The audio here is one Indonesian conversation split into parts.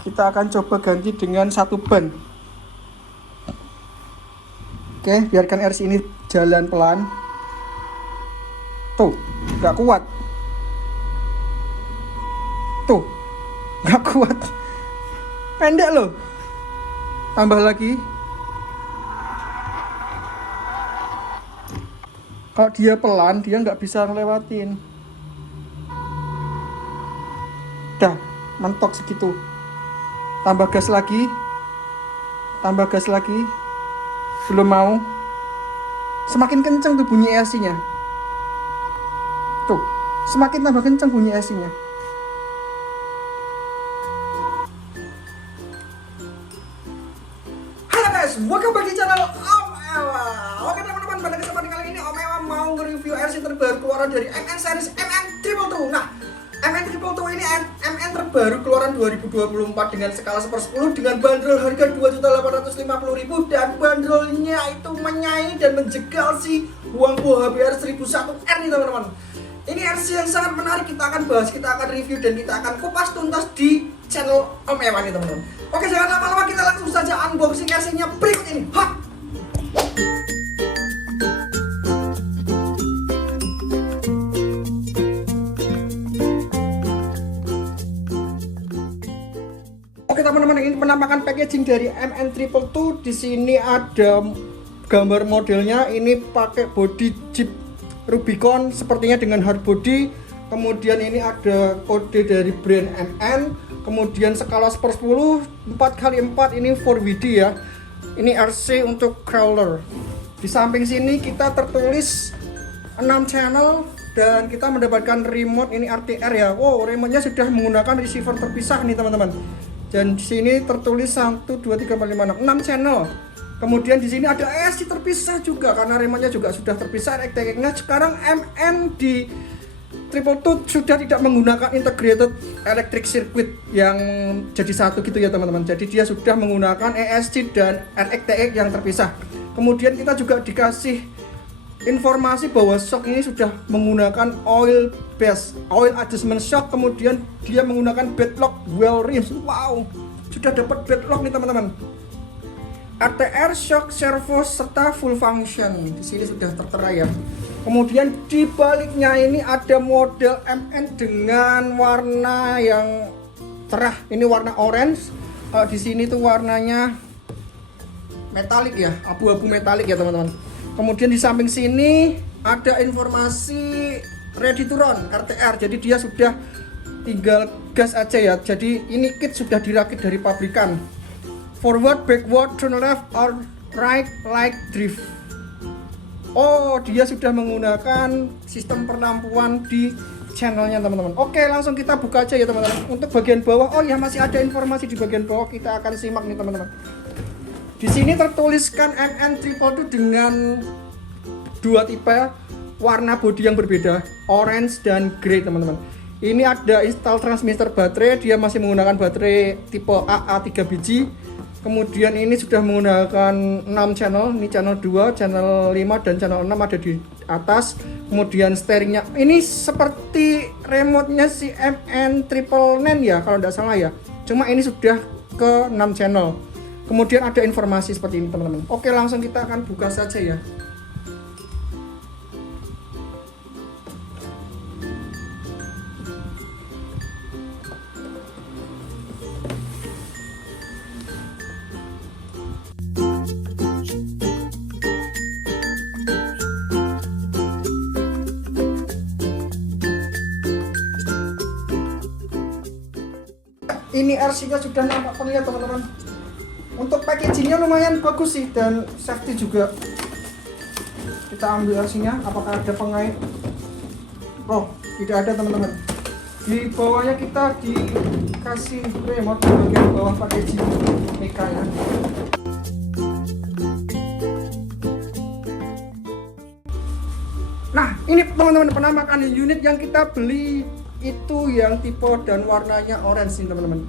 kita akan coba ganti dengan satu ban. Oke, biarkan RC ini jalan pelan. Tuh, nggak kuat. Tuh, nggak kuat. Pendek loh. Tambah lagi. Kalau dia pelan, dia nggak bisa ngelewatin. Dah, mentok segitu. Tambah gas lagi. Tambah gas lagi. Belum mau. Semakin kenceng tuh bunyi AC-nya. Tuh, semakin tambah kenceng bunyi AC-nya. Halo guys, welcome back di channel Om Ewa. Oke teman-teman, pada kesempatan kali ini Om Ewa mau nge-review RC terbaru keluaran dari MN series MN222. Nah, MN222 ini MN terbaru keluaran 2024 dengan skala 1/10 dengan bandrol harga 2.850.000 dan bandrolnya itu menyaingi dan menjegal si Huangpo HBR 1001R nih teman-teman. Ini RC yang sangat menarik, kita akan bahas, kita akan review dan kita akan kupas tuntas di channel Om Ewa nih teman-teman. Oke, jangan lama-lama, kita langsung saja unboxing RC-nya berikut ini. Hah! Oke teman-teman, ini penampakan packaging dari MN222. Di sini ada gambar modelnya. Ini pakai body Jeep Rubicon sepertinya dengan hard body. Kemudian ini ada kode dari brand MN. Kemudian skala 1/10 4x4 ini 4WD ya. Ini RC untuk crawler. Di samping sini kita tertulis 6 channel dan kita mendapatkan remote ini RTR ya. Wow, remote-nya sudah menggunakan receiver terpisah nih teman-teman. Dan di sini tertulis 1 2 3 4 5 6 channel. Kemudian di sini ada ESC terpisah juga karena remote-nya juga sudah terpisah. Nah, sekarang MN di 222 sudah tidak menggunakan integrated electric circuit yang jadi satu gitu ya teman-teman. Jadi dia sudah menggunakan ESC dan RXTX yang terpisah. Kemudian kita juga dikasih informasi bahwa shock ini sudah menggunakan oil adjustment shock. Kemudian dia menggunakan bedlock well rims. Wow, sudah dapat bedlock nih teman-teman. RTR shock servo serta full function di sini sudah tertera ya. Kemudian di baliknya ini ada model MN dengan warna yang cerah. Ini warna orange. Di sini tuh warnanya metalik ya, abu-abu metalik ya teman-teman. Kemudian di samping sini ada informasi ready to run RTR. Jadi dia sudah tinggal gas aja ya. Jadi ini kit sudah dirakit dari pabrikan. Forward, backward, turn left, or right like drift. Oh, dia sudah menggunakan sistem penampuan di channelnya teman-teman. Oke, langsung kita buka aja ya teman-teman. Untuk bagian bawah, oh ya masih ada informasi di bagian bawah, kita akan simak nih teman-teman. Di sini tertuliskan MN222 dengan dua tipe warna bodi yang berbeda, orange dan grey teman-teman. Ini ada install transmitter baterai, dia masih menggunakan baterai tipe AA 3 biji. Kemudian ini sudah menggunakan 6 channel, ini channel 2, channel 5 dan channel 6 ada di atas. Kemudian steeringnya ini seperti remote-nya si MN999 ya kalau tidak salah ya. Cuma ini sudah ke 6 channel. Kemudian ada informasi seperti ini teman-teman. Oke, langsung kita akan buka saja ya. Ini RC-nya sudah nampak terlihat teman-teman. Untuk packagingnya lumayan bagus sih dan safety juga. Kita ambil RC-nya, apakah ada pengait? Oh, tidak ada teman-teman. Di bawahnya kita dikasih remote di bagian bawah packaging Mika-nya. Nah, ini teman-teman penampakan unit yang kita beli itu yang tipe dan warnanya orange nih teman-teman.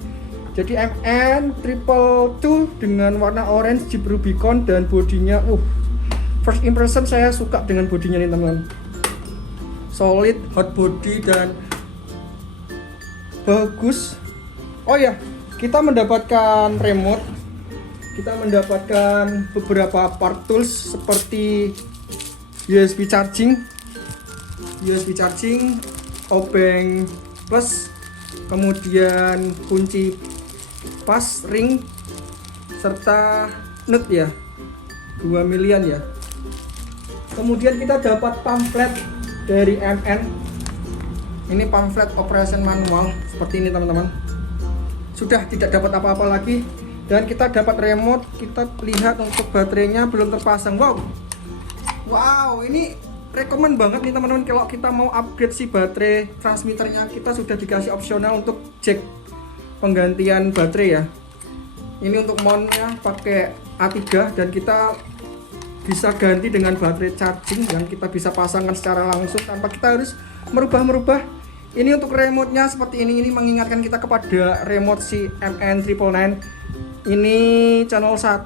Jadi MN222 dengan warna orange Jeep Rubicon dan bodinya first impression saya suka dengan bodinya nih teman-teman. Solid, hot body dan bagus. Oh ya, kita mendapatkan remote, kita mendapatkan beberapa part tools seperti USB charging, obeng plus, kemudian kunci pas ring, serta nut ya, 2 milian ya. Kemudian kita dapat pamflet dari MN. Ini pamflet operation manual seperti ini teman-teman. Sudah tidak dapat apa-apa lagi. Dan kita dapat remote. Kita lihat untuk baterainya belum terpasang. Wow, ini rekomen banget nih teman-teman. Kalau kita mau upgrade si baterai transmitternya, kita sudah dikasih opsional untuk jack penggantian baterai ya. Ini untuk mountnya pakai A3 dan kita bisa ganti dengan baterai charging yang kita bisa pasangkan secara langsung tanpa kita harus merubah-merubah. Ini untuk remote-nya seperti ini mengingatkan kita kepada remote si MN999. Ini channel 1,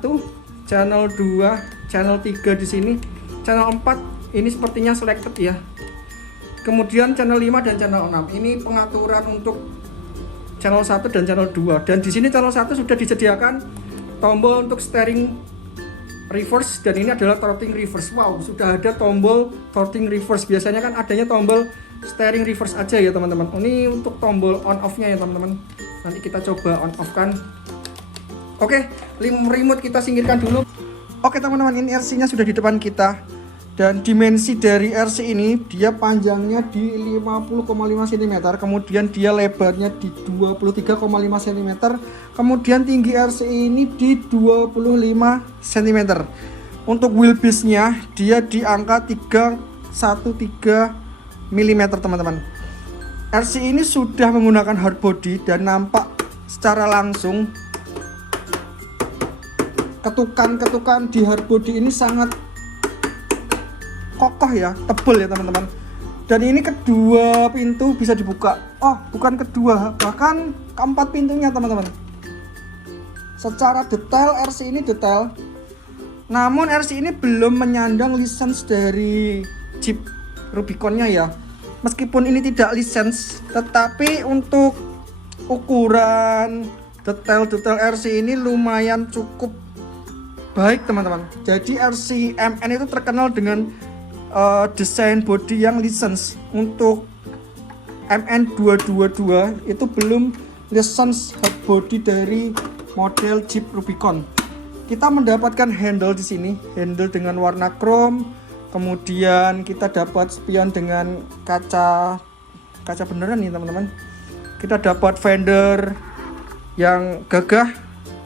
channel 2, channel 3 di sini, channel 4 ini sepertinya selected ya. Kemudian channel 5 dan channel 6 ini pengaturan untuk channel 1 dan channel 2. Dan di sini channel 1 sudah disediakan tombol untuk steering reverse dan ini adalah throttling reverse. Wow, sudah ada tombol throttling reverse. Biasanya kan adanya tombol steering reverse aja ya teman-teman. Ini untuk tombol on off nya ya teman-teman. Nanti kita coba on off kan. Oke, remote kita singkirkan dulu. Oke teman-teman, ini RC nya sudah di depan kita. Dan dimensi dari RC ini dia panjangnya di 50,5 cm, kemudian dia lebarnya di 23,5 cm, kemudian tinggi RC ini di 25 cm. Untuk wheelbase-nya dia di angka 313 mm teman-teman. RC ini sudah menggunakan hard body dan nampak secara langsung ketukan-ketukan di hard body ini sangat kokoh ya, tebal ya teman-teman. Dan ini kedua pintu bisa dibuka. Oh, bukan kedua, bahkan keempat pintunya teman-teman. Secara detail RC ini detail. Namun RC ini belum menyandang lisensi dari Jeep Rubicon-nya ya. Meskipun ini tidak lisensi, tetapi untuk ukuran detail-detail RC ini lumayan cukup baik teman-teman. Jadi RC MN itu terkenal dengan desain body yang license. Untuk MN222 itu belum license hard body dari model Jeep Rubicon. Kita mendapatkan handle di sini, handle dengan warna chrome. Kemudian kita dapat spion dengan kaca beneran nih teman-teman. Kita dapat fender yang gagah,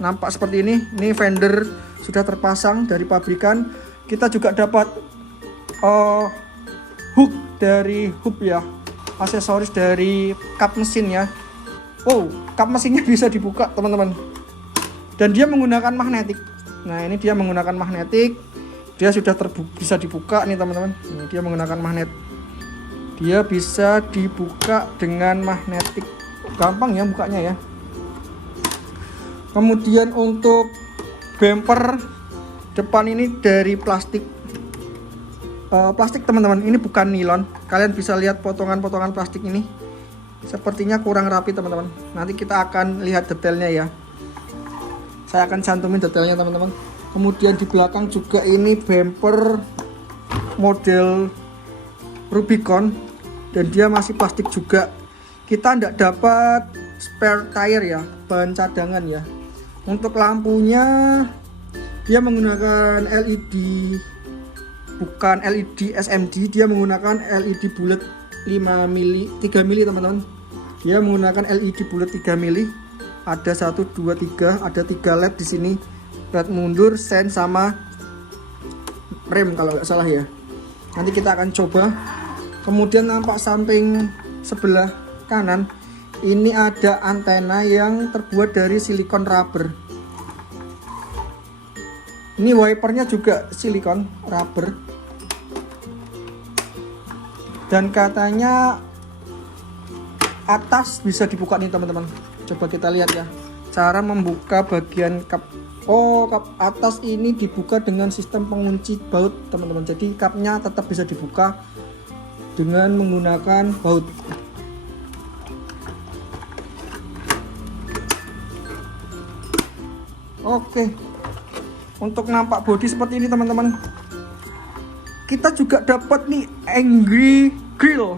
nampak seperti ini. Ini fender sudah terpasang dari pabrikan. Kita juga dapat hook dari hub ya, aksesoris dari kap mesin ya. Wow, kap mesinnya bisa dibuka teman-teman, dan dia menggunakan magnetik. Nah ini dia menggunakan magnetik, dia sudah bisa dibuka nih teman-teman. Ini dia menggunakan magnet, dia bisa dibuka dengan magnetik, gampang ya bukanya ya. Kemudian untuk bumper depan ini dari plastik teman-teman, ini bukan nilon. Kalian bisa lihat potongan-potongan plastik ini sepertinya kurang rapi teman-teman. Nanti kita akan lihat detailnya ya, saya akan cantumin detailnya teman-teman. Kemudian di belakang juga ini bumper model Rubicon dan dia masih plastik juga. Kita tidak dapat spare tire ya, bahan cadangan ya. Untuk lampunya dia menggunakan LED, bukan LED SMD, dia menggunakan LED bulat 3 mili teman-teman. Dia menggunakan LED bulat 3 mili. Ada 1 2 3, ada 3 LED di sini. LED mundur, sen sama rem kalau nggak salah ya. Nanti kita akan coba. Kemudian nampak samping sebelah kanan ini ada antena yang terbuat dari silikon rubber. Ini wipernya juga silikon rubber. Dan katanya atas bisa dibuka nih teman-teman. Coba kita lihat ya, cara membuka bagian kap. Oh, kap atas ini dibuka dengan sistem pengunci baut teman-teman. Jadi kapnya tetap bisa dibuka dengan menggunakan baut. Oke, untuk nampak bodi seperti ini teman-teman, kita juga dapat nih Angry Grill,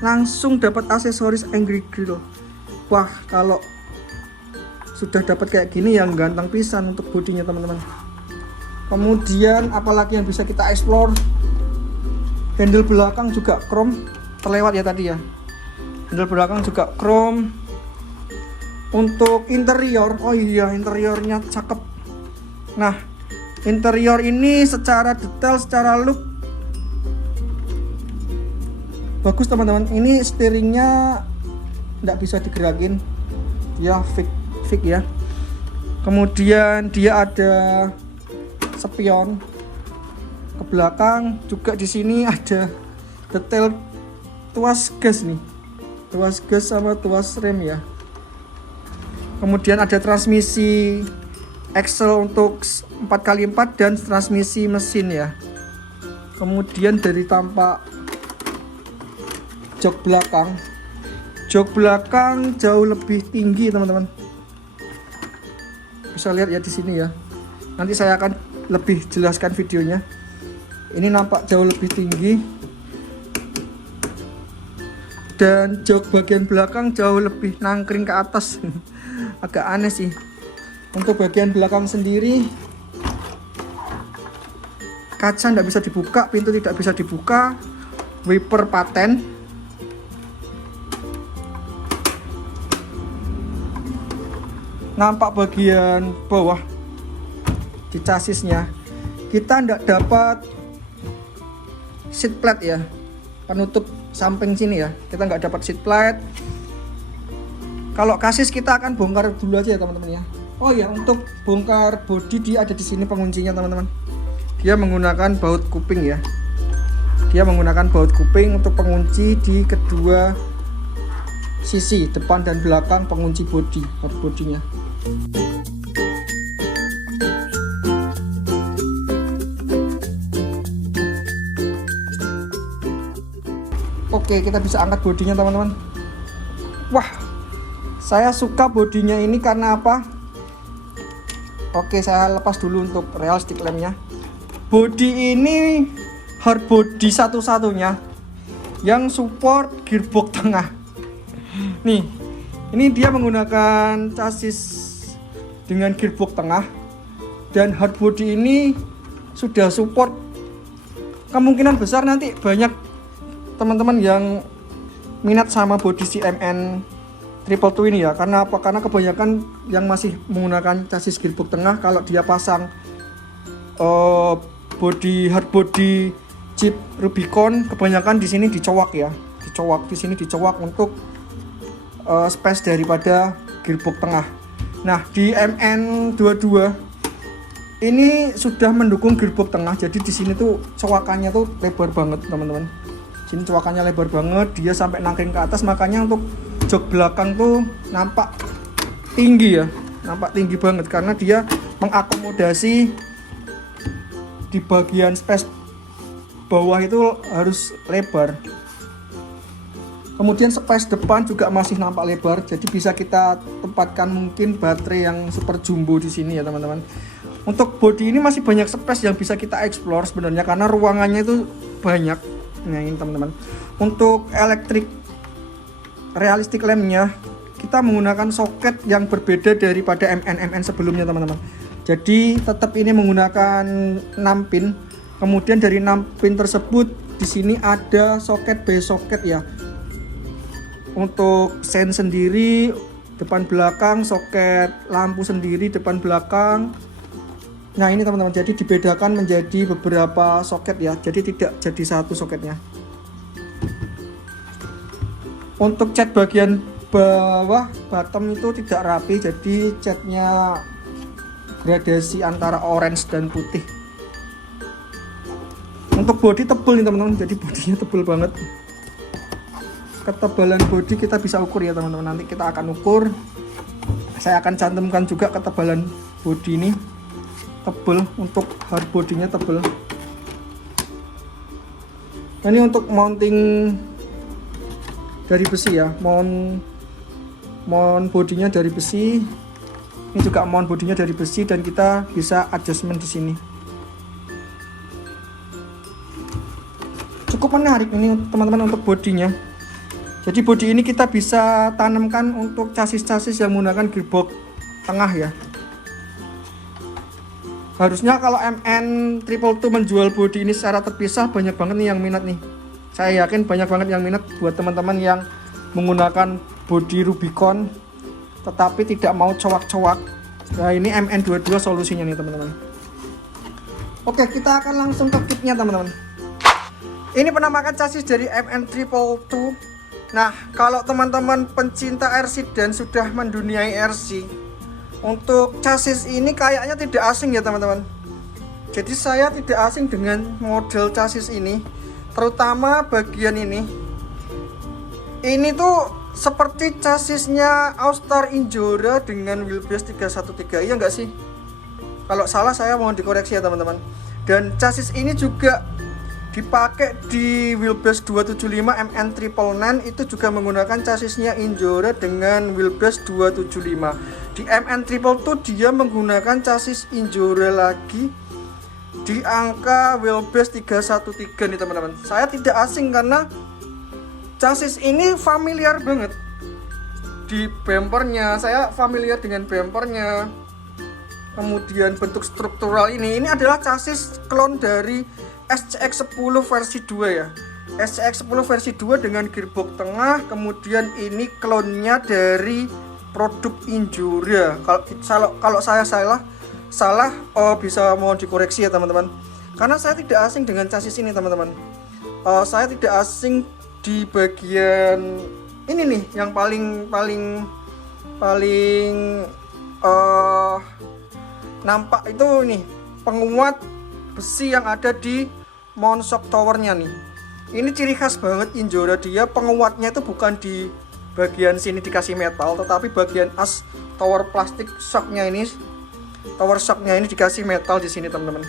langsung dapat aksesoris Angry Grill. Wah, kalau sudah dapat kayak gini yang ganteng pisan untuk bodinya teman-teman. Kemudian apalagi yang bisa kita explore, handle belakang juga chrome, terlewat ya tadi ya, handle belakang juga chrome. Untuk interior, oh iya interiornya cakep. Nah, interior ini secara detail, secara look bagus teman-teman. Ini steeringnya nggak bisa digerakin, ya fix ya. Kemudian dia ada spion ke belakang, juga di sini ada detail tuas gas nih, tuas gas sama tuas rem ya. Kemudian ada transmisi Excel untuk 4x4 dan transmisi mesin ya. Kemudian dari tampak jok belakang jauh lebih tinggi teman-teman. Bisa lihat ya di sini ya. Nanti saya akan lebih jelaskan videonya. Ini nampak jauh lebih tinggi. Dan jok bagian belakang jauh lebih nangkring ke atas. Agak aneh sih. Untuk bagian belakang sendiri, kaca tidak bisa dibuka, pintu tidak bisa dibuka, wiper paten. Nampak bagian bawah di chassisnya, kita tidak dapat seat plate ya, penutup samping sini ya, kita nggak dapat seat plate. Kalau kasis kita akan bongkar dulu aja ya teman-teman ya. Oh ya, untuk bongkar bodi dia ada di sini penguncinya teman-teman. Dia menggunakan baut kuping ya. Dia menggunakan baut kuping untuk pengunci di kedua sisi, depan dan belakang pengunci bodi, bodinya. Oke, kita bisa angkat bodinya teman-teman. Wah, saya suka bodinya ini karena apa? Oke, saya lepas dulu untuk realistic lampnya. Bodi ini hard body satu-satunya yang support gearbox tengah. Nih, ini dia menggunakan chassis dengan gearbox tengah, dan hard body ini sudah support. Kemungkinan besar nanti banyak teman-teman yang minat sama bodi si MN 222 ini ya. Karena apa? Karena kebanyakan yang masih menggunakan chassis gearbox tengah, kalau dia pasang hard body Jeep Rubicon, kebanyakan di sini dicowak ya, di sini dicowak untuk space daripada gearbox tengah. Nah, di MN22 ini sudah mendukung gearbox tengah, jadi di sini tuh cowakannya tuh lebar banget teman-teman. Sini cowakannya lebar banget, dia sampai nangkring ke atas, makanya untuk jok belakang tuh nampak tinggi ya, nampak tinggi banget karena dia mengakomodasi di bagian space bawah itu harus lebar. Kemudian space depan juga masih nampak lebar, jadi bisa kita tempatkan mungkin baterai yang super jumbo di sini ya teman-teman. Untuk bodi ini masih banyak space yang bisa kita explore sebenarnya karena ruangannya itu banyak. Nah ini teman-teman. Untuk realistic lampnya kita menggunakan soket yang berbeda daripada MN sebelumnya teman-teman. Jadi tetap ini menggunakan 6 pin. Kemudian dari 6 pin tersebut di sini ada soket by soket ya. Untuk sen sendiri depan belakang, soket lampu sendiri depan belakang. Nah ini teman-teman, jadi dibedakan menjadi beberapa soket ya, jadi tidak jadi satu soketnya. Untuk cat bagian bawah bottom itu tidak rapi, jadi catnya gradasi antara orange dan putih. Untuk bodi tebal nih teman-teman, jadi bodinya tebal banget. Ketebalan bodi kita bisa ukur ya teman-teman, nanti kita akan ukur. Saya akan cantumkan juga ketebalan bodi ini. Tebal, untuk hard bodinya tebal. Nah, ini untuk mounting dari besi ya, mount bodinya dari besi. Ini juga mount bodinya dari besi dan kita bisa adjustment di sini. Cukup menarik ini teman-teman untuk bodinya. Jadi bodi ini kita bisa tanamkan untuk chassis-chassis yang menggunakan gearbox tengah ya. Harusnya kalau MN222 menjual bodi ini secara terpisah, banyak banget nih yang minat nih. Saya yakin banyak banget yang minat buat teman-teman yang menggunakan bodi Rubicon tetapi tidak mau cowak-cowak. Nah, ini MN22 solusinya nih teman-teman. Oke, kita akan langsung ke kitnya teman-teman. Ini penampakan chassis dari MN222. Nah, kalau teman-teman pencinta RC dan sudah menduniai RC, untuk chassis ini kayaknya tidak asing ya teman-teman. Jadi saya tidak asing dengan model chassis ini, terutama bagian ini. Ini tuh seperti chassisnya All-Star Injora dengan wheelbase 313, iya nggak sih? Kalau salah saya mohon dikoreksi ya teman-teman. Dan chassis ini juga dipakai di wheelbase 275 MN999, itu juga menggunakan chassisnya Injora dengan wheelbase 275. Di MN222 dia menggunakan chassis Injora lagi di angka wheelbase 313 nih teman-teman. Saya tidak asing karena chassis ini familiar banget di bumpernya. Saya familiar dengan bumpernya. Kemudian bentuk struktural ini adalah chassis klon dari SCX10 versi 2 ya. SCX10 versi 2 dengan gearbox tengah. Kemudian ini klonnya dari produk Injora. Kalau saya salah bisa mohon dikoreksi ya teman-teman. Karena saya tidak asing dengan chassis ini teman-teman. Saya tidak asing di bagian ini nih yang paling nampak itu nih, penguat besi yang ada di mount shock towernya nih. Ini ciri khas banget Injora, dia penguatnya itu bukan di bagian sini dikasih metal, tetapi bagian as tower plastik shocknya ini, tower shocknya ini dikasih metal di sini teman-teman.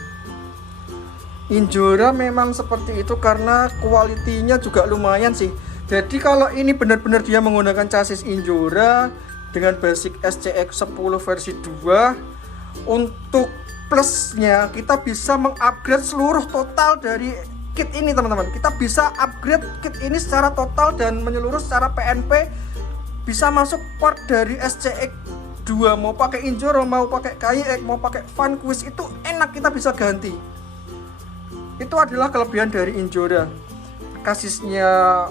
Injora memang seperti itu karena kualitinya juga lumayan sih. Jadi kalau ini benar-benar dia menggunakan chassis Injora dengan basic SCX10 versi 2, untuk plusnya kita bisa mengupgrade seluruh total dari kit ini teman-teman. Kita bisa upgrade kit ini secara total dan menyeluruh secara PNP, bisa masuk part dari SCX2, mau pakai Injora, mau pakai KYX, mau pakai Vanquish, itu enak, kita bisa ganti. Itu adalah kelebihan dari Injora. Chassisnya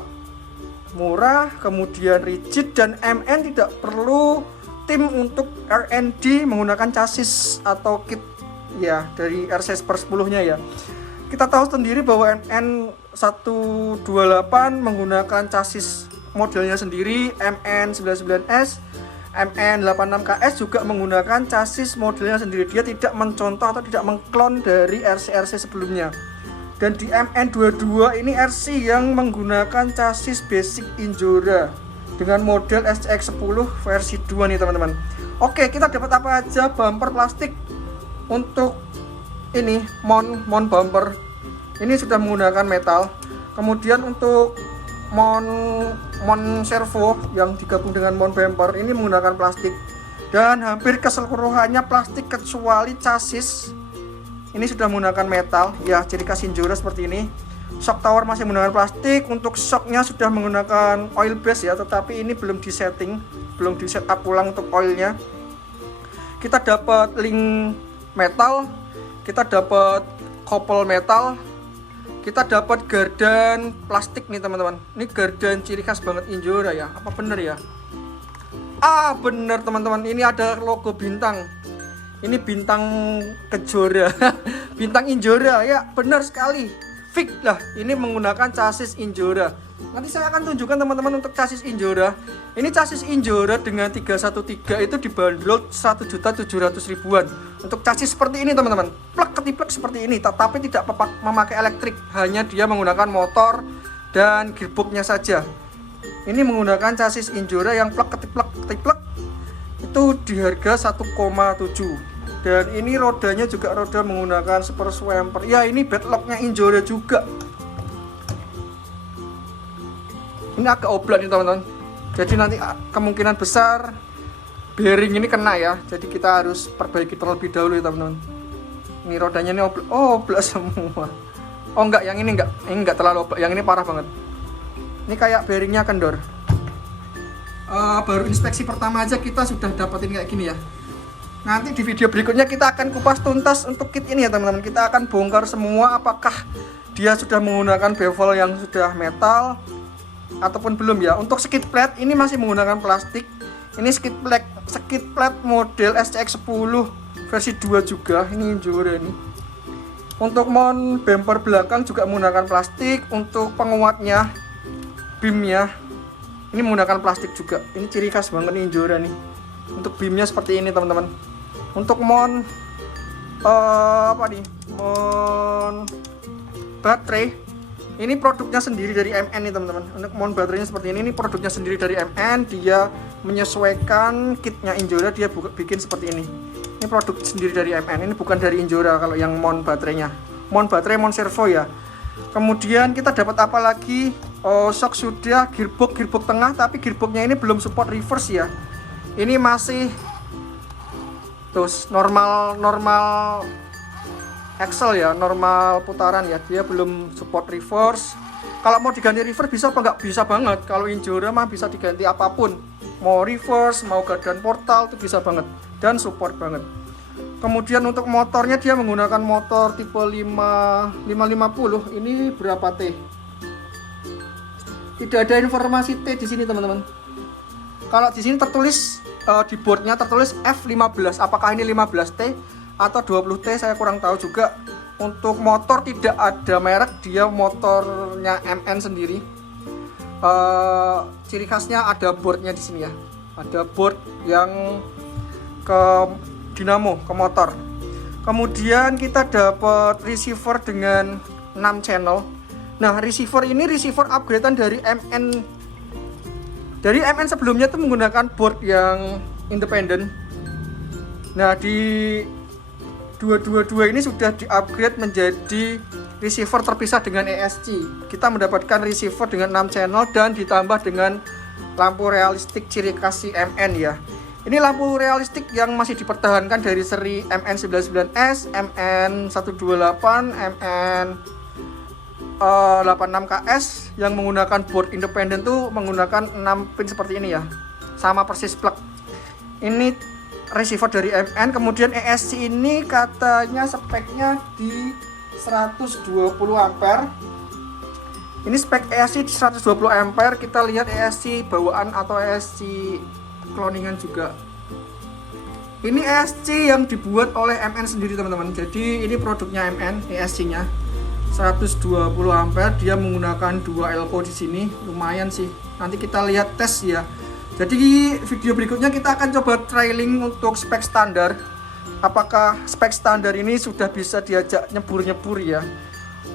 murah, kemudian rigid, dan MN tidak perlu tim untuk R&D menggunakan chassis atau kit ya dari RC per 10-nya ya. Kita tahu sendiri bahwa MN128 menggunakan chassis modelnya sendiri, MN99S, MN86KS juga menggunakan chassis modelnya sendiri. Dia tidak mencontoh atau tidak mengklon dari RC-RC sebelumnya. Dan di MN22 ini RC yang menggunakan chassis basic Injora dengan model SCX10 versi 2 nih teman-teman. Oke, kita dapat apa aja? Bumper plastik untuk ini mount bumper ini sudah menggunakan metal. Kemudian untuk mount servo yang digabung dengan mount bumper ini menggunakan plastik, dan hampir keseluruhannya plastik kecuali chassis. Ini sudah menggunakan metal ya, ciri khas Injora seperti ini. Shock tower masih menggunakan plastik. Untuk shocknya sudah menggunakan oil base ya, tetapi ini belum disetting, belum di setup ulang untuk oilnya. Kita dapat link metal, kita dapat couple metal, kita dapat gardan plastik nih teman-teman. Ini gardan ciri khas banget Injora ya, apa bener ya? Bener teman-teman, ini ada logo bintang. Ini bintang Kejora. Bintang Injora ya, benar sekali. Fix lah, ini menggunakan chassis Injora. Nanti saya akan tunjukkan teman-teman untuk chassis Injora. Ini chassis Injora dengan 313 itu dibanderol 1.700.000-an. Untuk chassis seperti ini teman-teman, plek ketiplek seperti ini, tetapi tidak memakai elektrik, hanya dia menggunakan motor dan gearboxnya saja. Ini menggunakan chassis Injora yang plek ketiplek itu di harga 1,7. Dan ini rodanya juga roda menggunakan super swamper. Ya, ini bedlocknya Injora juga. Ini agak oblak nih teman-teman. Jadi nanti kemungkinan besar bearing ini kena ya, jadi kita harus perbaiki terlebih dahulu ya teman-teman. Ini rodanya ini oblak semua. Oh enggak, yang ini enggak terlalu oblak, yang ini parah banget. Ini kayak bearingnya kendor. Baru inspeksi pertama aja kita sudah dapetin kayak gini ya. Nanti di video berikutnya kita akan kupas tuntas untuk kit ini ya teman-teman. Kita akan bongkar semua apakah dia sudah menggunakan bevel yang sudah metal ataupun belum ya. Untuk skid plate ini masih menggunakan plastik. Ini skid plate model SCX 10 versi 2 juga. Ini Injora ini. Untuk mount bumper belakang juga menggunakan plastik. Untuk penguatnya, beamnya ini menggunakan plastik juga. Ini ciri khas banget nih Injora nih. Untuk beamnya seperti ini teman-teman. Untuk mount mount baterai ini produknya sendiri dari MN nih teman-teman. Untuk mount baterainya seperti ini produknya sendiri dari MN. Dia menyesuaikan kitnya Injora, dia bikin seperti ini. Ini produk sendiri dari MN. Ini bukan dari Injora kalau yang mount baterainya. Mount baterai, mount servo ya. Kemudian kita dapat apa lagi? Shock sudah, gearbox tengah, tapi gearboxnya ini belum support reverse ya. Ini masih terus normal axle ya, normal putaran ya. Dia belum support reverse. Kalau mau diganti reverse bisa apa? Nggak bisa banget. Kalau Injora mah bisa diganti apapun. Mau reverse, mau gardan portal itu bisa banget dan support banget. Kemudian untuk motornya dia menggunakan motor tipe 550. Ini berapa T? Tidak ada informasi T di sini teman-teman. Kalau di sini tertulis di boardnya tertulis F15. Apakah ini 15T atau 20T saya kurang tahu juga. Untuk motor tidak ada merek, dia motornya MN sendiri. Ciri khasnya ada boardnya di sini ya. Ada board yang ke dinamo, ke motor. Kemudian kita dapat receiver dengan 6 channel. Nah, receiver ini receiver upgradean dari MN. Dari MN sebelumnya itu menggunakan board yang independen. Nah, di 222 ini sudah di-upgrade menjadi receiver terpisah dengan ESC. Kita mendapatkan receiver dengan 6 channel dan ditambah dengan lampu realistik ciri khas MN ya. Ini lampu realistik yang masih dipertahankan dari seri MN99S, MN128, MN 86KS yang menggunakan board independen tuh menggunakan 6 pin seperti ini ya. Sama persis plug. Ini receiver dari MN. Kemudian ESC ini katanya speknya di 120 ampere. Ini spek ESC di 120 ampere. Kita lihat ESC bawaan atau ESC cloningan juga. Ini ESC yang dibuat oleh MN sendiri teman-teman. Jadi ini produknya MN, ESC-nya 120 ampere. Dia menggunakan 2 elko di sini. Lumayan sih. Nanti kita lihat tes ya. Jadi video berikutnya kita akan coba trailing untuk spek standar. Apakah spek standar ini sudah bisa diajak nyebur-nyebur ya.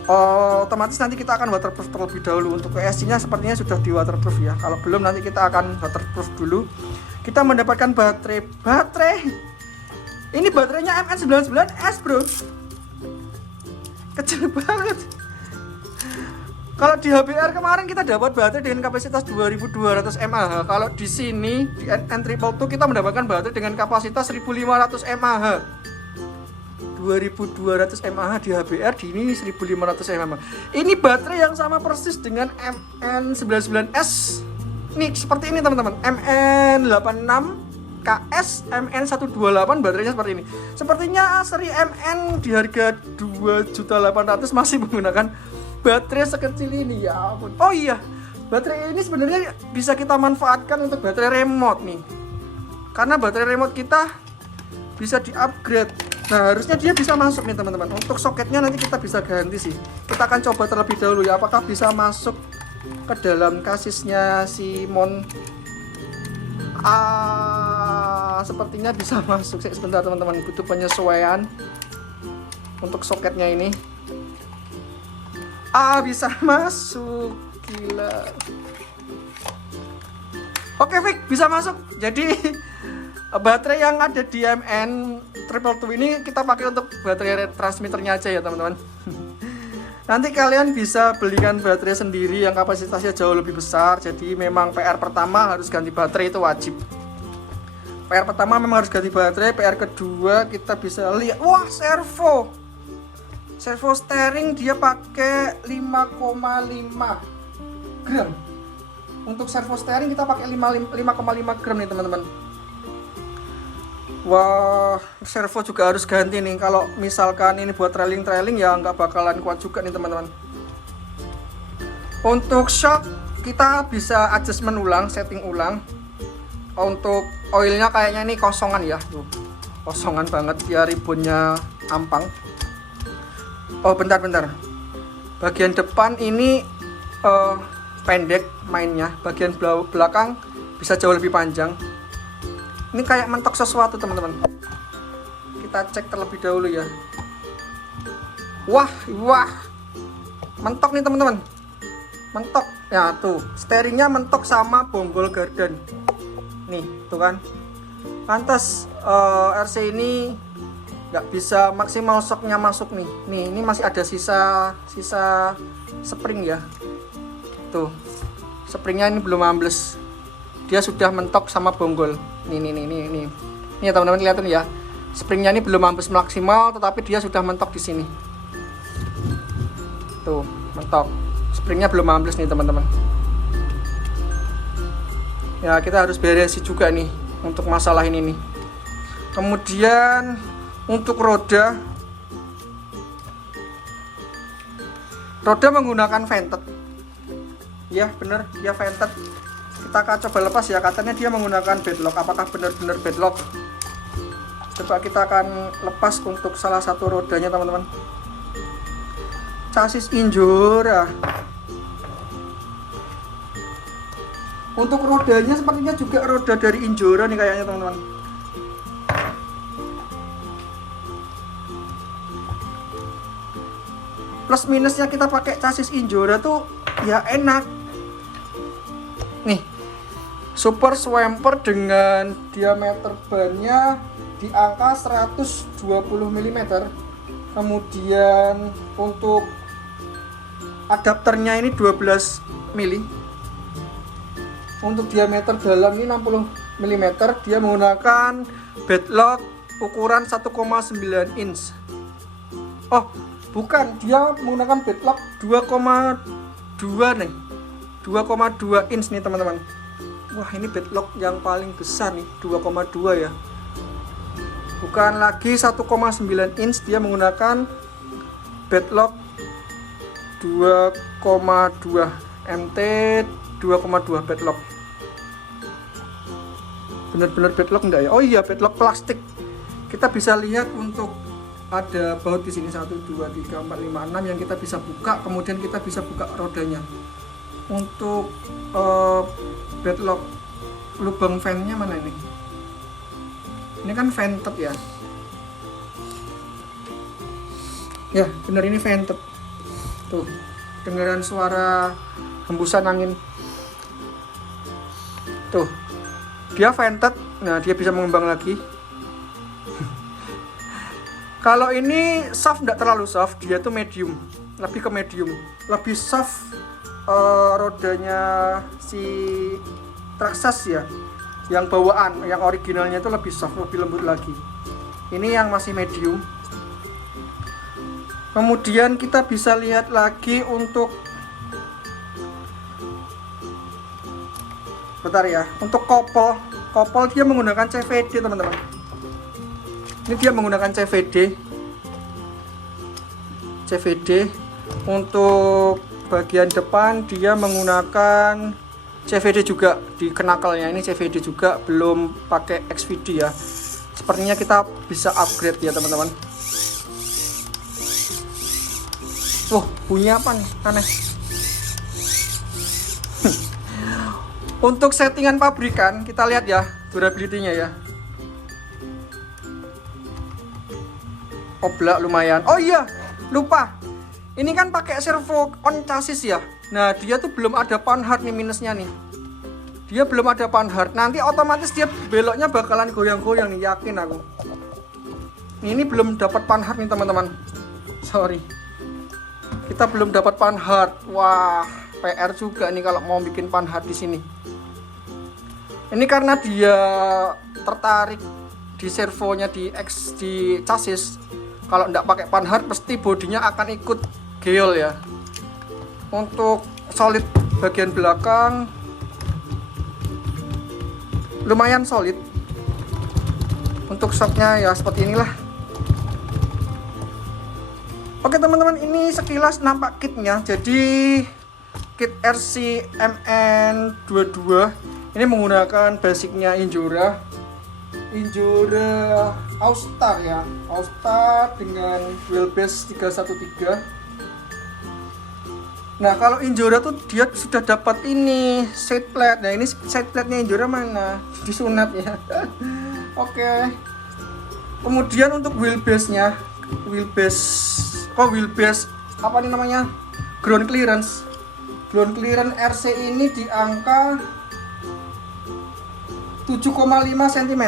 Otomatis nanti kita akan waterproof terlebih dahulu. Untuk ESC-nya sepertinya sudah di waterproof ya. Kalau belum nanti kita akan waterproof dulu. Kita mendapatkan baterai. Ini baterainya MN99S bro. Kecil banget. Kalau di HBR kemarin kita dapat baterai dengan kapasitas 2200 mAh. Kalau di sini di N222 kita mendapatkan baterai dengan kapasitas 1500 mAh. 2200 mAh di HBR, di ini 1500 mAh. Ini baterai yang sama persis dengan MN99S. Nih seperti ini teman-teman. MN86KS, MN128 baterainya seperti ini. Sepertinya seri MN di harga 2.800.000 masih menggunakan baterai sekecil ini ya ampun. Oh iya, baterai ini sebenarnya bisa kita manfaatkan untuk baterai remote nih. Karena baterai remote kita bisa di-upgrade. Nah, harusnya dia bisa masuk nih teman-teman. Untuk soketnya nanti kita bisa ganti sih. Kita akan coba terlebih dahulu ya apakah bisa masuk ke dalam kasisnya si Mon. Sepertinya bisa masuk. Sebentar teman-teman, butuh penyesuaian untuk soketnya ini. Bisa masuk, gila. Oke Vic, bisa masuk. Jadi baterai yang ada di MN222 ini kita pakai untuk baterai transmitternya aja ya teman-teman. Nanti kalian bisa belikan baterai sendiri yang kapasitasnya jauh lebih besar. Jadi memang PR pertama harus ganti baterai, itu wajib. PR pertama memang harus ganti baterai. PR kedua kita bisa lihat, wah, servo steering dia pakai 5,5 gram. Untuk servo steering kita pakai 5,5 gram nih teman-teman. Wah, servo juga harus ganti nih. Kalau misalkan ini buat trailing ya nggak bakalan kuat juga nih teman-teman. Untuk shock kita bisa adjustment ulang, setting ulang. Untuk oilnya kayaknya ini kosongan ya, tuh kosongan banget ya, ribbonnya ampang. Oh bentar, bagian depan ini pendek mainnya, bagian belakang bisa jauh lebih panjang. Ini kayak mentok sesuatu teman-teman. Kita cek terlebih dahulu ya. Wah, mentok nih teman-teman, mentok ya. Tuh steeringnya mentok sama bonggol gardan nih, tuh kan. Pantas RC ini nggak bisa maksimal shocknya masuk nih. Ini masih ada sisa spring ya. Tuh springnya ini belum ambles, dia sudah mentok sama bonggol. Nih ya teman-teman, kelihatan ya, springnya ini belum ambles maksimal, tetapi dia sudah mentok di sini. Tuh mentok, springnya belum ambles nih teman-teman. Ya kita harus beresin juga nih untuk masalah ini nih. Kemudian untuk roda menggunakan vented. Ya bener, dia vented. Kita coba lepas ya, katanya dia menggunakan bedlock. Apakah benar-benar bedlock? Coba kita akan lepas untuk salah satu rodanya teman-teman. Chassis Injora. Untuk rodanya sepertinya juga roda dari Injora nih kayaknya teman-teman. Plus minusnya kita pakai chassis Injora tuh ya enak. Nih, super swamper dengan diameter bannya di angka 120 mm. Kemudian untuk adapternya ini 12 mili. Untuk diameter dalam ini 60 mm. Dia menggunakan bedlock ukuran 1,9 inch. Oh, bukan, dia menggunakan bedlock 2,2 nih. 2,2 inch nih teman-teman. Wah, ini bedlock yang paling besar nih, 2,2 ya. Bukan lagi 1,9 inch, dia menggunakan bedlock 2,2 MT 2,2 bedlock. Benar-benar bedlock enggak ya? Oh iya, bedlock plastik. Kita bisa lihat untuk ada baut di sini 1 2 3 4 5 6 yang kita bisa buka, kemudian kita bisa buka rodanya. Untuk bedlock lubang fan-nya mana ini? Ini kan vented ya. Ya, benar ini vented. Tuh, dengaran suara hembusan angin. Tuh, dia vented. Nah, dia bisa mengembang lagi. Kalau ini soft, nggak terlalu soft, dia tuh medium, lebih ke medium, lebih soft. Rodanya si Traxxas ya, yang bawaan, yang originalnya itu lebih soft, lebih lembut lagi. Ini yang masih medium. Kemudian kita bisa lihat lagi untuk, bentar ya, untuk kopel dia menggunakan CVD teman-teman. Ini dia menggunakan CVD. Untuk bagian depan dia menggunakan CVD juga di kenakalnya. Ini CVD juga, belum pakai XVD ya. Sepertinya kita bisa upgrade ya teman-teman. Bunyi apa nih? Aneh. Untuk settingan pabrikan kita lihat ya, durability-nya ya. Oblak lumayan. Oh iya, lupa. Ini kan pakai servo on chassis ya. Nah, dia tuh belum ada panhard nih, minusnya nih. Dia belum ada panhard. Nanti otomatis dia beloknya bakalan goyang-goyang nih, yakin aku. Ini belum dapat panhard nih teman-teman. Sorry. Kita belum dapat panhard. Wah, PR juga nih kalau mau bikin panhard di sini. Ini karena dia tertarik di servonya di chassis, kalau nggak pakai panhard pasti bodinya akan ikut geol ya. Untuk solid bagian belakang lumayan solid. Untuk shocknya ya seperti inilah. Oke teman-teman, ini sekilas nampak kitnya. Jadi kit RC MN22 ini menggunakan basicnya Injora All-Star ya, All-Star dengan wheelbase 313. Nah kalau Injora tuh dia sudah dapat ini side plate. Nah ini side plate-nya Injora mana? Disunat ya. Oke. Kemudian untuk wheelbase apa nih namanya? Ground clearance RC ini di angka 7,5 cm.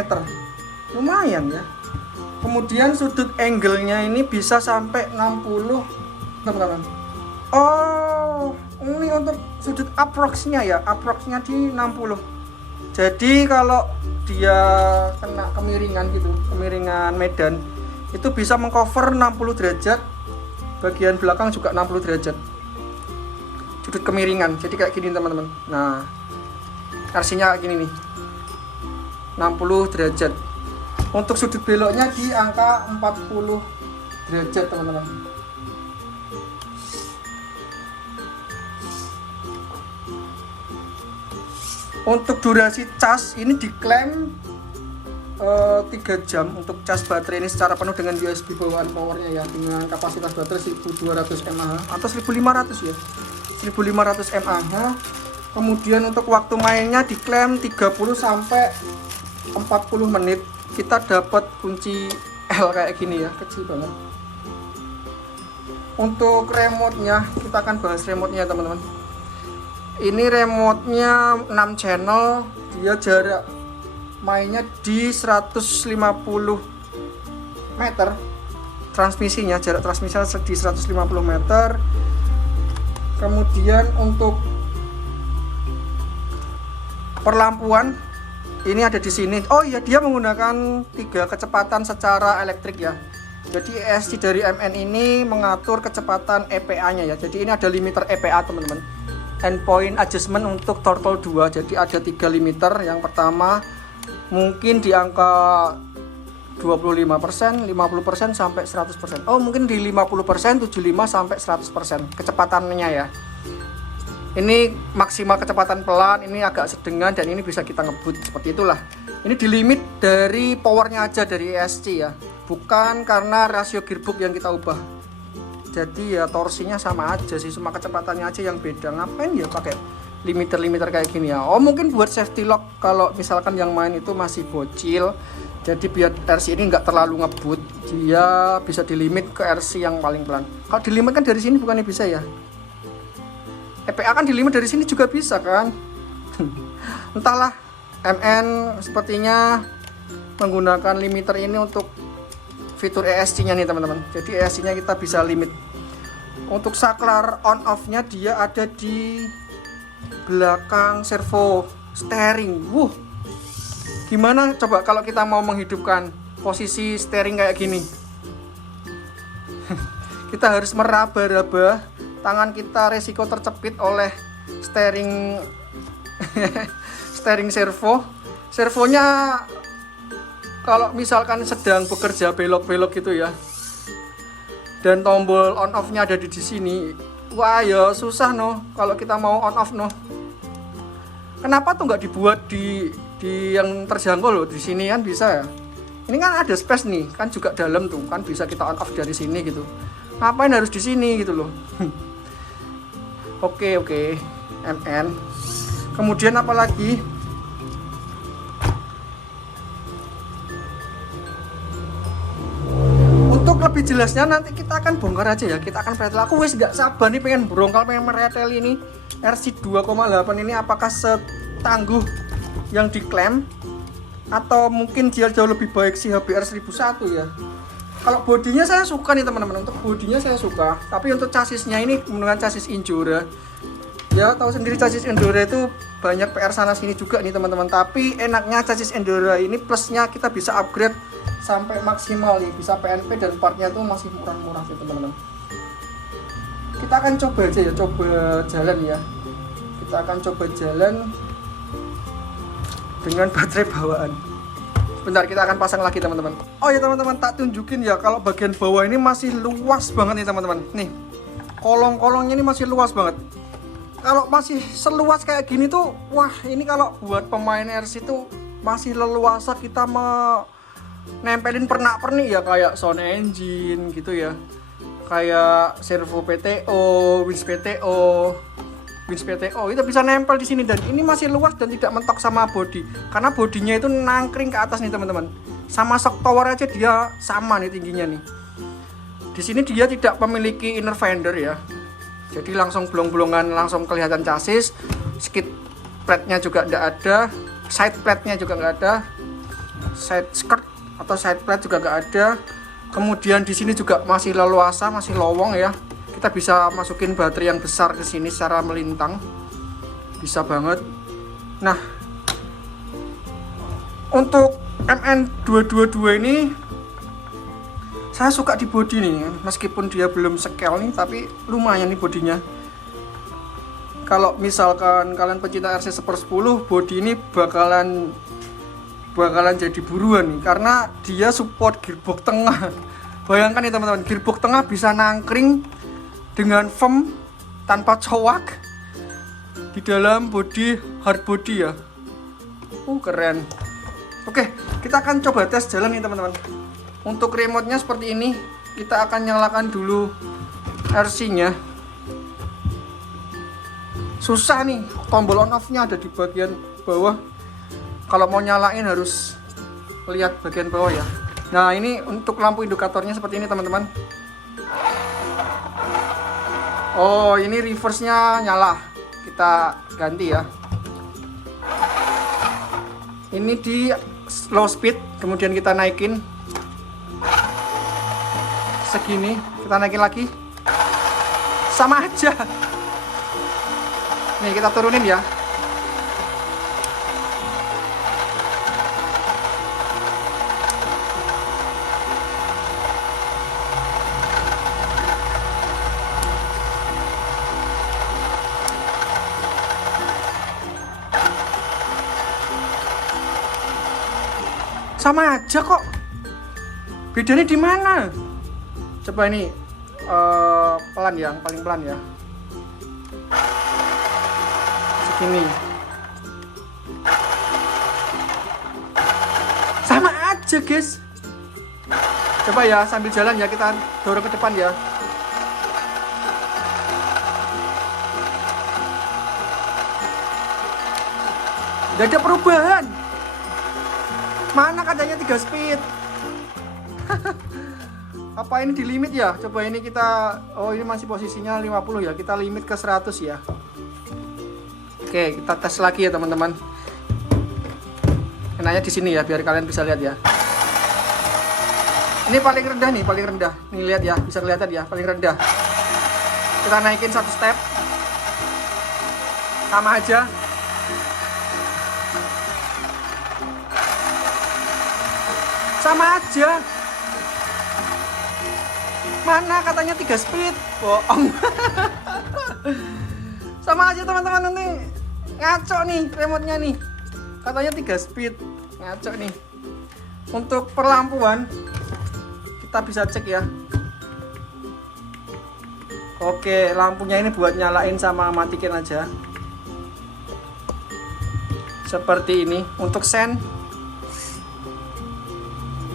Lumayan ya. Kemudian sudut angle-nya ini bisa sampai 60, teman-teman. Oh, ini untuk sudut approx-nya ya, approx-nya di 60. Jadi kalau dia kena kemiringan gitu, kemiringan medan, itu bisa mengcover 60 derajat. Bagian belakang juga 60 derajat. Sudut kemiringan. Jadi kayak gini, teman-teman. Nah, RC-nya kayak gini nih. 60 derajat. Untuk sudut beloknya di angka 40 derajat, teman-teman. Untuk durasi cas ini diklaim 3 jam untuk cas baterai ini secara penuh dengan USB bawaan powernya ya, dengan kapasitas baterai 1200 mAh atau 1500 ya, 1500 mAh. Kemudian untuk waktu mainnya diklaim 30 sampai 40 menit. Kita dapat kunci L kayak gini ya, kecil banget. Untuk remote-nya, kita akan bahas remote-nya teman-teman. Ini remote-nya 6 channel, dia jarak mainnya di 150 meter. Transmisinya, jarak transmisinya di 150 meter. Kemudian untuk perlampuan ini ada di sini. Oh iya, dia menggunakan 3 kecepatan secara elektrik ya. Jadi ESC dari MN ini mengatur kecepatan EPA-nya ya. Jadi ini ada limiter EPA teman-teman. Endpoint adjustment untuk throttle 2. Jadi ada 3 limiter. Yang pertama mungkin di angka 25%, 50% sampai 100%. Oh, mungkin di 50%, 75 sampai 100% kecepatannya ya. Ini maksimal kecepatan pelan, ini agak sedengan, dan ini bisa kita ngebut seperti itulah. Ini di limit dari powernya aja dari ESC ya, bukan karena rasio gearbox yang kita ubah. Jadi ya torsinya sama aja sih, cuma kecepatannya aja yang beda. Ngapain ya pakai limiter-limiter kayak gini ya? Oh, mungkin buat safety lock kalau misalkan yang main itu masih bocil. Jadi biar RC ini nggak terlalu ngebut, dia bisa dilimit ke RC yang paling pelan. Kalau dilimit kan dari sini bukannya bisa ya? EPA kan dilimit dari sini juga bisa kan? Entahlah, MN sepertinya menggunakan limiter ini untuk fitur ESC nya nih teman-teman. Jadi ESC nya kita bisa limit. Untuk saklar on off nya dia ada di belakang servo steering. Gimana coba kalau kita mau menghidupkan posisi steering kayak gini? Kita harus meraba-raba, tangan kita resiko tercepit oleh steering steering servonya kalau misalkan sedang bekerja belok-belok gitu ya, dan tombol on off nya ada di sini. Wah ya susah no kalau kita mau on off no. Kenapa tuh nggak dibuat di yang terjangkau loh, di sini kan bisa ya. Ini kan ada space nih, kan juga dalam tuh, kan bisa kita on off dari sini gitu. Ngapain harus di sini gitu loh. Oke, MN. Kemudian apa lagi? Untuk lebih jelasnya nanti kita akan bongkar aja ya. Kita akan pretel. Aku wis gak sabar nih pengen brongkal, pengen meretel ini RC 2,8 ini apakah setangguh yang diklaim atau mungkin dia jauh lebih baik si HBR 1001 ya. Kalau bodinya saya suka nih teman-teman, untuk bodinya saya suka. Tapi untuk chassisnya ini menggunakan chassis Injora. Ya tahu sendiri chassis Injora itu banyak PR sana sini juga nih teman-teman. Tapi enaknya chassis Endura ini plusnya kita bisa upgrade sampai maksimal nih, bisa PNP dan partnya tuh masih murah-murah sih teman-teman. Kita akan coba aja ya, coba jalan ya. Kita akan coba jalan dengan baterai bawaan. Bentar, kita akan pasang lagi teman-teman. Oh ya teman-teman, tak tunjukin ya kalau bagian bawah ini masih luas banget nih teman-teman. Nih, kolong-kolongnya ini masih luas banget. Kalau masih seluas kayak gini tuh, wah ini kalau buat pemain RC tuh masih leluasa kita nempelin pernak-pernik ya, kayak sound engine gitu ya, kayak servo PTO, winch PTO itu bisa nempel di sini. Dan ini masih luas dan tidak mentok sama bodi, karena bodinya itu nangkring ke atas nih teman-teman. Sama shock tower aja dia sama nih tingginya nih. Di sini dia tidak memiliki inner fender ya, jadi langsung bolong-bolongan, langsung kelihatan chassis. Skid plate-nya juga tidak ada, side plate-nya juga nggak ada, side skirt atau side plate juga nggak ada. Kemudian di sini juga masih leluasa, masih lowong ya. Kita bisa masukin baterai yang besar ke sini secara melintang, bisa banget. Nah, untuk MN222 ini saya suka di bodi nih, meskipun dia belum scale nih, tapi lumayan nih bodinya. Kalau misalkan kalian pecinta RC Super 10, bodi ini bakalan jadi buruan nih, karena dia support gearbox tengah. Bayangkan nih teman-teman, gearbox tengah bisa nangkring dengan firm tanpa cowak di dalam body hard body ya. Keren. Oke, kita akan coba tes jalan nih teman-teman. Untuk remote-nya seperti ini, kita akan nyalakan dulu RC-nya. Susah nih, tombol on off-nya ada di bagian bawah. Kalau mau nyalain harus lihat bagian bawah ya. Nah, ini untuk lampu indikatornya seperti ini teman-teman. Oh, ini reverse-nya nyala. Kita ganti ya. Ini di low speed, kemudian kita naikin segini, kita naikin lagi. Sama aja. Nih, kita turunin ya. Sama aja kok. Bedanya di mana? Coba ini pelan ya, yang paling pelan ya. Segini. Sama aja, guys. Coba ya, sambil jalan ya, kita dorong ke depan ya. Gak ada perubahan. Mana katanya 3 speed. Apa ini di limit ya? Coba ini kita, oh ini masih posisinya 50 ya. Kita limit ke 100 ya. Oke, kita tes lagi ya teman-teman. Enaknya di sini ya, biar kalian bisa lihat ya. Ini paling rendah nih, paling rendah. Nih lihat ya, bisa kelihatan ya, paling rendah. Kita naikin 1 step. Sama aja. Sama aja. Mana katanya 3 speed? Bohong. Sama aja teman-teman, nanti ngaco nih remote-nya nih. Katanya 3 speed. Ngaco nih. Untuk perlampuan kita bisa cek ya. Oke, lampunya ini buat nyalain sama matikin aja. Seperti ini. Untuk sen,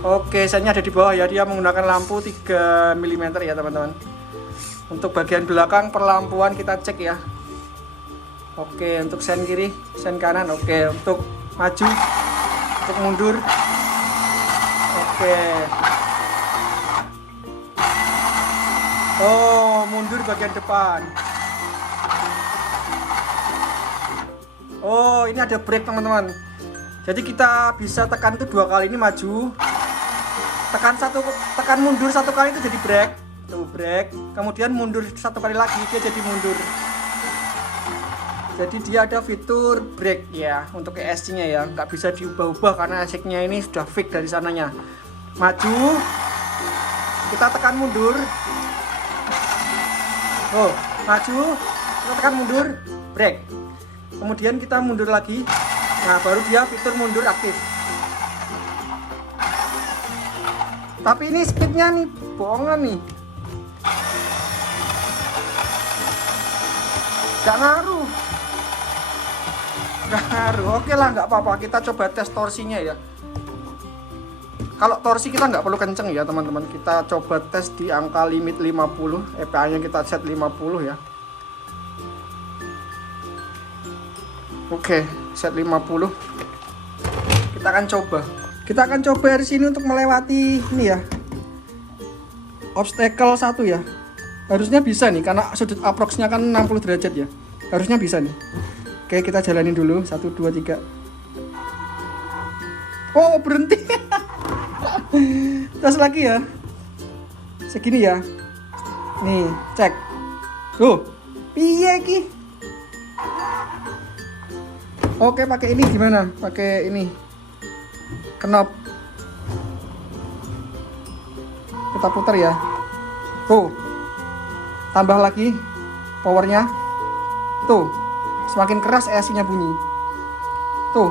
oke, sennya ada di bawah ya. Dia menggunakan lampu 3 mm ya teman-teman. Untuk bagian belakang perlampuan kita cek ya. Oke, untuk sen kiri, sen kanan. Oke, untuk maju, untuk mundur. Oke. Oh, mundur bagian depan. Oh, ini ada brake teman-teman. Jadi kita bisa tekan itu 2 kali, ini maju. Tekan mundur 1 kali itu jadi brake. Tuh brake. Kemudian mundur 1 kali lagi dia jadi mundur. Jadi dia ada fitur brake ya untuk ESC nya ya, nggak bisa diubah-ubah karena ESC nya ini sudah fix dari sananya. Maju, kita tekan mundur. Oh, maju, kita tekan mundur, brake. Kemudian kita mundur lagi. Nah, baru dia fitur mundur aktif. Tapi ini speednya nih bohongan nih. Gak ngaruh. Oke lah, nggak apa-apa. Kita coba tes torsinya ya. Kalau torsi kita nggak perlu kenceng ya teman-teman. Kita coba tes di angka limit 50. EPA nya kita set 50 ya. Oke, set 50. Kita akan coba. Kita akan coba dari sini untuk melewati ini ya, obstacle 1 ya. Harusnya bisa nih karena sudut approx-nya kan 60 derajat ya. Harusnya bisa nih. Oke, kita jalanin dulu. 1, 2, 3. Oh, berhenti. Terus lagi ya. Segini ya. Nih, cek. Tuh. Piye ki? Oke, pakai ini gimana? Pakai ini. Knop. Kita putar ya. Tuh. Tambah lagi powernya. Tuh. Semakin keras ESC-nya bunyi. Tuh.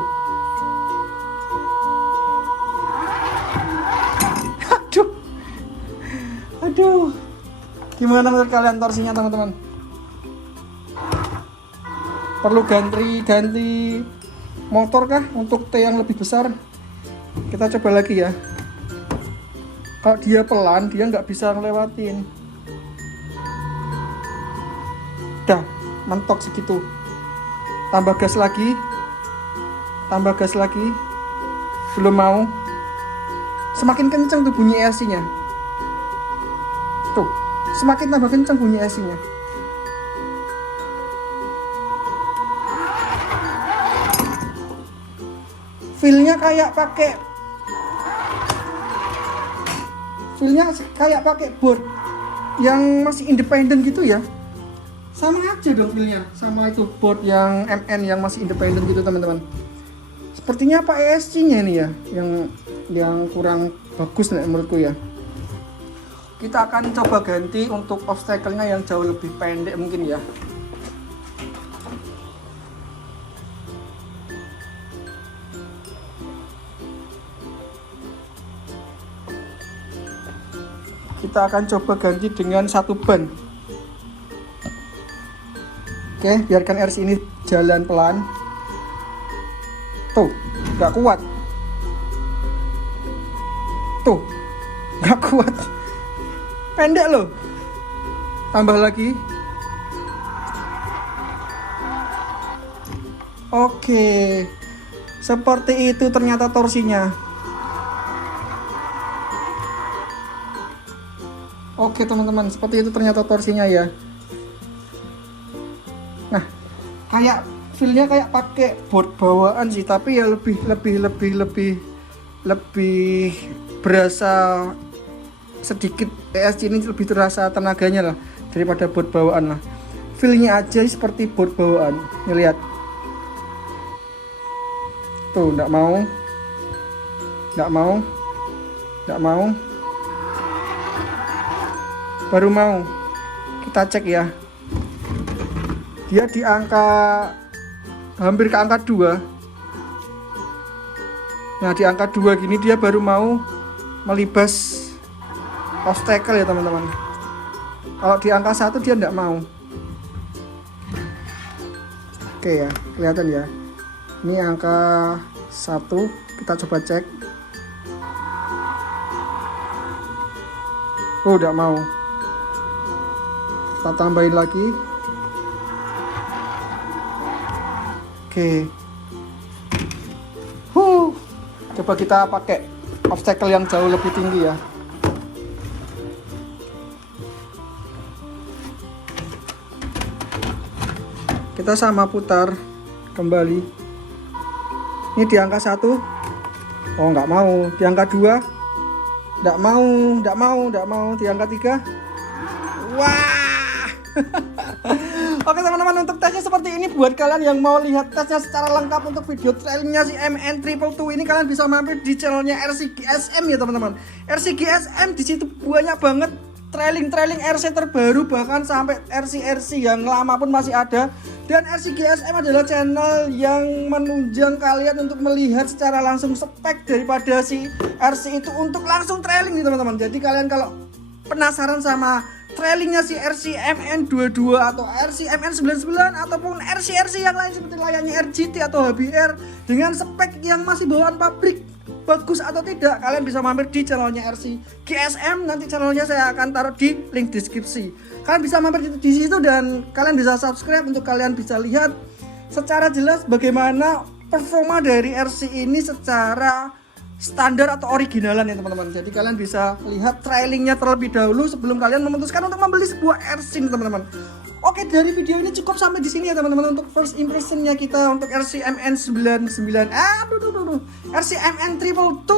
Aduh. Gimana menurut kalian torsinya teman-teman? Perlu ganti motor kah untuk T yang lebih besar? Kita coba lagi ya. Kalau dia pelan, dia nggak bisa ngelewatin. Dah, mentok segitu. Tambah gas lagi. Belum mau. Semakin kenceng tuh bunyi ESC-nya. Tuh, semakin tambah kenceng bunyi ESC-nya. Feel-nya kayak pakai board yang masih independen gitu ya. Sama aja dong feel-nya sama itu board yang MN yang masih independen gitu teman-teman. Sepertinya apa ESC-nya ini ya yang kurang bagus nih menurutku ya. Kita akan coba ganti untuk obstacle-nya yang jauh lebih pendek mungkin ya. Kita akan coba ganti dengan 1 ban. Oke, biarkan RC ini jalan pelan. Tuh, nggak kuat. Tuh, nggak kuat. Pendek loh. Tambah lagi. Oke, seperti itu ternyata torsinya. Oke teman-teman, seperti itu ternyata torsinya ya. Nah, kayak feel-nya kayak pakai board bawaan sih, tapi ya lebih berasa sedikit ESC ini lebih terasa tenaganya lah daripada board bawaan lah. Feel-nya aja seperti board bawaan. Nih lihat. Tuh, nggak mau. Baru mau. Kita cek ya. Dia di hampir ke angka 2. Nah, di angka 2 gini dia baru mau melibas obstacle ya teman-teman. Kalau di angka 1 dia enggak mau. Oke ya, kelihatan ya. Ini angka 1, kita coba cek. Oh, enggak mau. Kita tambahin lagi. Oke. Coba kita pakai obstacle yang jauh lebih tinggi ya. Kita sama putar kembali. Ini di angka 1. Oh, nggak mau. Di angka 2. Nggak mau. Di angka 3. Wah. Oke teman-teman, untuk tesnya seperti ini. Buat kalian yang mau lihat tesnya secara lengkap untuk video trailingnya si MN322 ini, kalian bisa mampir di channelnya RC-GSM ya teman-teman. RC-GSM di situ banyak banget trailing RC terbaru, bahkan sampai RC yang lama pun masih ada. Dan RC-GSM adalah channel yang menunjang kalian untuk melihat secara langsung spek daripada si RC itu untuk langsung trailing nih teman-teman. Jadi kalian kalau penasaran sama trailingnya si RC MN22 atau RC MN99 ataupun RC yang lain seperti layaknya RGT atau HBR dengan spek yang masih bawaan pabrik, bagus atau tidak, kalian bisa mampir di channelnya RC-GSM. Nanti channelnya saya akan taruh di link deskripsi. Kalian bisa mampir di situ dan kalian bisa subscribe untuk kalian bisa lihat secara jelas bagaimana performa dari RC ini secara standar atau originalan ya teman-teman. Jadi kalian bisa lihat trailingnya terlebih dahulu sebelum kalian memutuskan untuk membeli sebuah RC nih teman-teman. Oke, dari video ini cukup sampai di sini ya teman-teman untuk first impressionnya kita untuk RC MN99. RC MN322,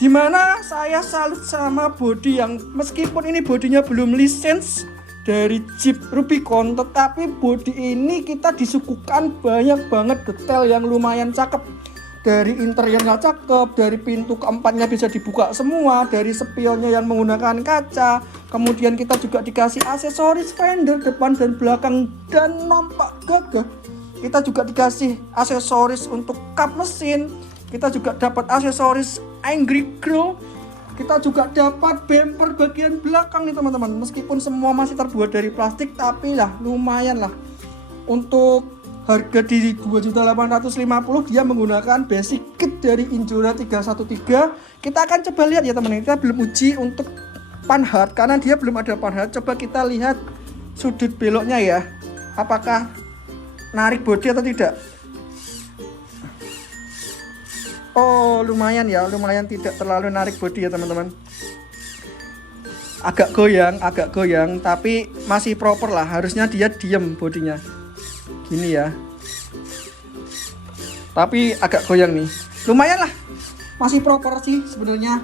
dimana saya salut sama body yang meskipun ini bodinya belum lisensi dari Jeep Rubicon, tetapi body ini kita disuguhkan banyak banget detail yang lumayan cakep. Dari interiornya cakep, dari pintu keempatnya bisa dibuka semua, dari spionnya yang menggunakan kaca, kemudian kita juga dikasih aksesoris fender depan dan belakang dan nampak gagah. Kita juga dikasih aksesoris untuk kap mesin, kita juga dapat aksesoris angry glow, kita juga dapat bumper bagian belakang nih teman-teman. Meskipun semua masih terbuat dari plastik, tapi lah lumayan lah. Untuk harga di 2.850.000 dia menggunakan basic kit dari Injora 313. Kita akan coba lihat ya teman-teman. Kita belum uji untuk panhard karena dia belum ada panhard. Coba kita lihat sudut beloknya ya, apakah narik bodi atau tidak. Oh lumayan ya, lumayan tidak terlalu narik bodi ya teman-teman. Agak goyang tapi masih proper lah. Harusnya dia diem bodinya gini ya, tapi agak goyang nih. Lumayan lah, masih proper sih sebenarnya.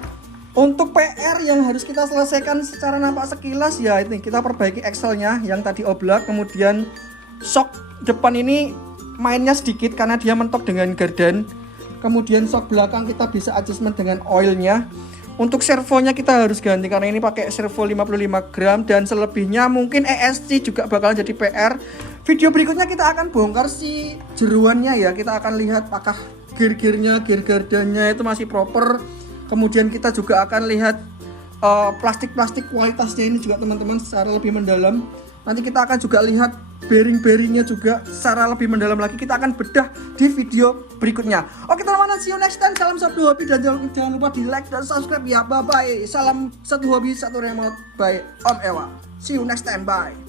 Untuk PR yang harus kita selesaikan secara nampak sekilas ya, ini kita perbaiki axle-nya yang tadi oblak. Kemudian shock depan ini mainnya sedikit karena dia mentok dengan gardan. Kemudian shock belakang kita bisa adjustment dengan oilnya. Untuk servonya kita harus ganti karena ini pakai servo 55 gram, dan selebihnya mungkin ESC juga bakal jadi PR. Video berikutnya kita akan bongkar si jeruannya ya. Kita akan lihat apakah gear-gearnya, gear gardannya itu masih proper. Kemudian kita juga akan lihat plastik-plastik kualitasnya ini juga teman-teman secara lebih mendalam. Nanti kita akan juga lihat bearing-bearingnya juga secara lebih mendalam lagi. Kita akan bedah di video berikutnya. Oke teman-teman, see you next time. Salam satu hobi dan jangan lupa di like dan subscribe ya. Bye bye. Salam satu hobi satu remote by Om Ewa. See you next time. Bye.